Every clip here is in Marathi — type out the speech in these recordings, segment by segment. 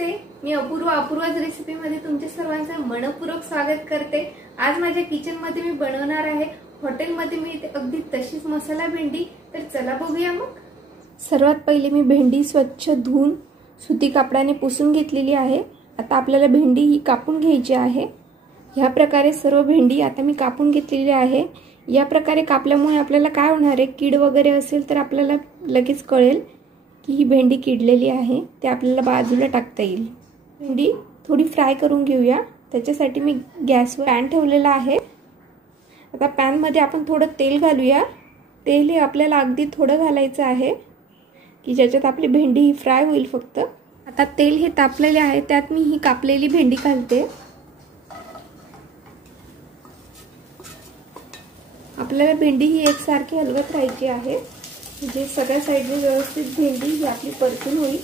नमस्ते, मी अपूर्वाच रेसिपीमध्ये तुमच्या सर्वांचं मनपूर्वक स्वागत करते। आज माझ्या किचन मध्ये मी बनवणार आहे हॉटेलमध्ये मिळते अगदी तशीच मसाला भेंडी। तर चला बघूया मग। सर्वात पहिले मी भेंडी स्वच्छ धुवून सुती कापडाने पुसून घेतलेली आहे। आता आपल्याला भेंडी ही कापून घ्यायची आहे। ह्या प्रकारे सर्व भेंडी आता मी कापून घेतलेली आहे। या प्रकारे कापल्यामुळे आपल्याला काय होणार आहे, कीड वगैरे असेल तर आपल्याला लगेच कळेल की ही भेंडी किडलेली आहे, ते आपल्याला बाजूला टाकता येईल। भेंडी थोडी फ्राय करून घेऊया। त्याच्यासाठी मी गॅसवर पॅन ठेवलेला आहे। आता पॅन मध्ये आपण थोडं तेल घालूया। तेल हे आपल्याला अगदी थोडं घालायचं आहे की ज्याच्यात आपली भेंडी ही फ्राय होईल फक्त। आता तेल हे तापलेले आहे, त्यात मी ही कापलेली भेंडी घालते। आपल्याला भेंडी ही एकसारखी हलवत राहायची आहे, म्हणजे सगळ्या साइडने व्यवस्थित भेंडी ही आपली परतून होईल।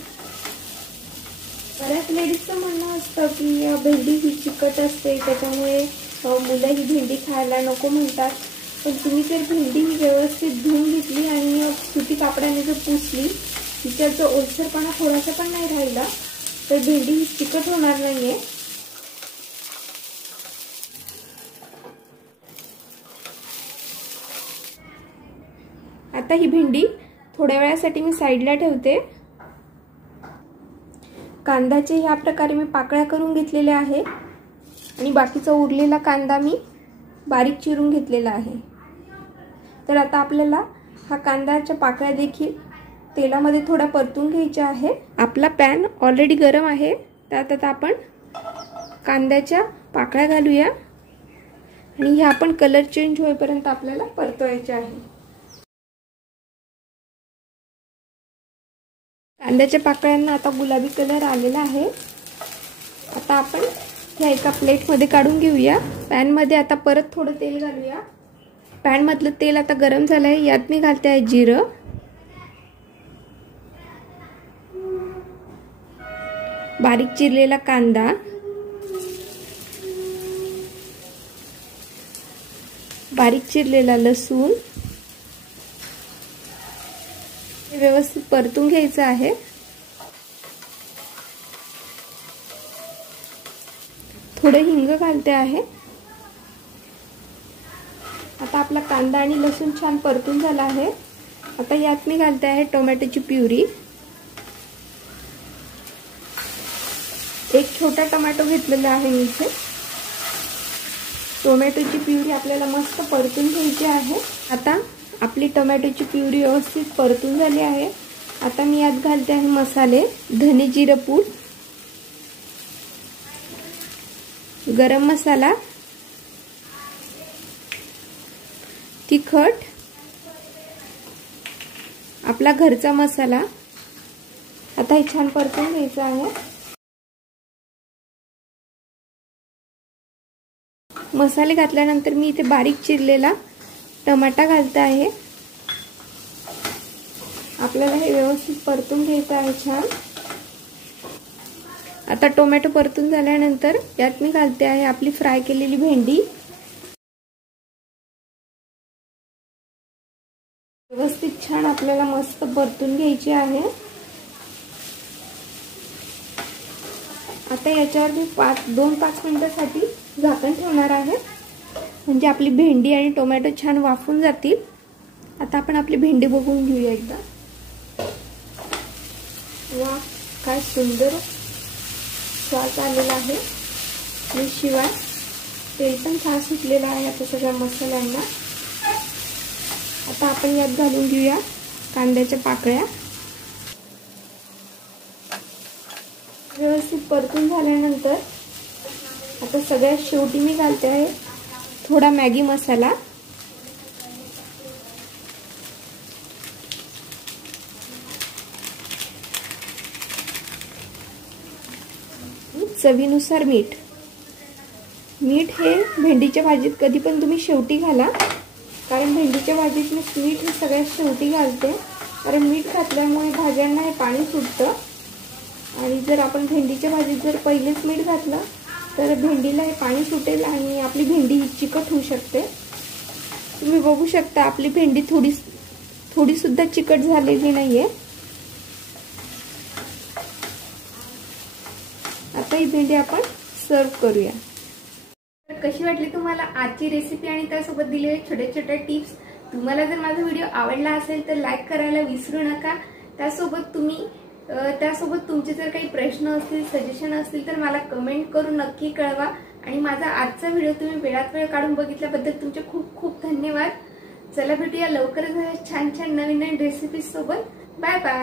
बऱ्याच लेडीजचं म्हणणं असतं की भेंडी ही चिकट असते, त्याच्यामुळे मुलं ही भेंडी खायला नको म्हणतात। पण तुम्ही जर भेंडी ही व्यवस्थित धुवून घेतली आणि सुती कापडाने जर पुसली, तिच्यात जो ओलसरपणा थोडासा पण नाही राहिला, तर भेंडी ही चिकट होणार नाहीये। आता ही भेंडी थोड्या वेळासाठी मी साइडला ठेवते। कांद्याचे ह्या प्रकारे मी पाकळ्या करून घेतलेले आहे आणि बाकीचा उरलेला कांदा मी बारीक चिरून घेतलेला आहे। तर आता आपल्याला हा कांद्याच्या पाकळ्या देखील तेलामध्ये थोडा परतून घ्यायचा आहे। आपला पॅन ऑलरेडी गरम आहे, त्यात आता आपण कांद्याच्या पाकळ्या घालूया आणि ह्या आपण कलर चेंज होईपर्यंत आपल्याला परतवायचे आहे। कांद्याच्या पाकळ्यांना आता गुलाबी कलर आलेला आहे। आता आपण ह्या एका प्लेट मध्ये काढून घेऊया। पॅन मध्ये आता परत थोडं तेल घालूया। पॅन मधलं तेल आता गरम झालं आहे, यात मी घालते आहे जिरं, बारीक चिरलेला कांदा, बारीक चिरलेला लसूण, व्यवस्थित परतून घ्यायचं आहे। थोडं हिंग घालते आहे। आता आपला कांदा आणि लसूण छान परतून झाला आहे। आता यात मी घालते आहे टोमॅटोची प्युरी। एक छोटा टोमॅटो घेतलेला आहे मी इथे। टोमॅटोची प्युरी आपल्याला मस्त परतून घ्यायची आहे। आता आपली टोमॅटोची प्युरी व्यवस्थित परतून झाली आहे। आता मी यात घालते आहे मसाले, धने जिरे पूड, गरम मसाला, तिखट, आपला घरचा मसाला। आता हे छान परतून घ्यायचं आहे। मसाले घातल्यानंतर मी इथे बारीक चिरलेला टमाटा घालते आहे। आपल्याला हे व्यवस्थित परतून घ्यायचं आहे छान। आता टोमॅटो परतून झाल्यानंतर यात मी घालते आहे आपली फ्राय केलेली भेंडी। व्यवस्थित छान आपल्याला मस्त परतून घ्यायची आहे। आता याच्यावर मी 2-5 मिनिटांसाठी झाकण ठेवणार आहे, म्हणजे आपली भेंडी आणि टोमॅटो छान वाफून जातील। आता आपण आपली भेंडी बघून घेऊया एकदा। वा, काय सुंदर स्वाद आलेला आहे आणि शिवाय तेल पण छान सुटलेलं आहे आता सगळ्या मसाल्यांना। आता आपण यात घालून घेऊया कांद्याच्या पाकळ्या। व्यवस्थित परतून झाल्यानंतर आता सगळ्यात शेवटी मी घालते आहे थोडा मॅगी मसाला, चवीनुसार मीठ। मीठ हे भेंडीच्या भाजीत कधी पण तुम्ही शेवटी घाला, कारण भेंडीच्या भाजीत मी मीठ हे सगळ्यात शेवटी घालते, कारण मीठ घातल्यामुळे भाज्यांना हे पाणी सुटतं। आणि जर आपण भेंडीच्या भाजीत जर पहिलेच मीठ घातलं तर भेंडीला हे पाणी सुटेल आणि आपली भेंडी चिकट होऊ शकते। तुम्ही बघू शकता आपली भेंडी थोडी सुद्धा चिकट झालेली नाहीये। आता ही भेंडी आपण सर्व करूया। तर कशी वाटली तुम्हाला आजची रेसिपी आणि त्यासोबत दिलेले छोटे छोटे टिप्स? तुम्हाला जर माझा व्हिडिओ आवडला असेल तर लाईक करायला विसरू नका। त्यासोबत तुमचे जर काही प्रश्न असतील, सजेशन असतील तर मला कमेंट करून नक्की कळवा। आणि माझा आजचा व्हिडिओ तुम्ही वेळात वेळ काढून बघितल्याबद्दल तुमचे खूप खूप धन्यवाद। चला भेटूया लवकरच छान छान नवीन नवीन रेसिपी सोबत। Bye bye.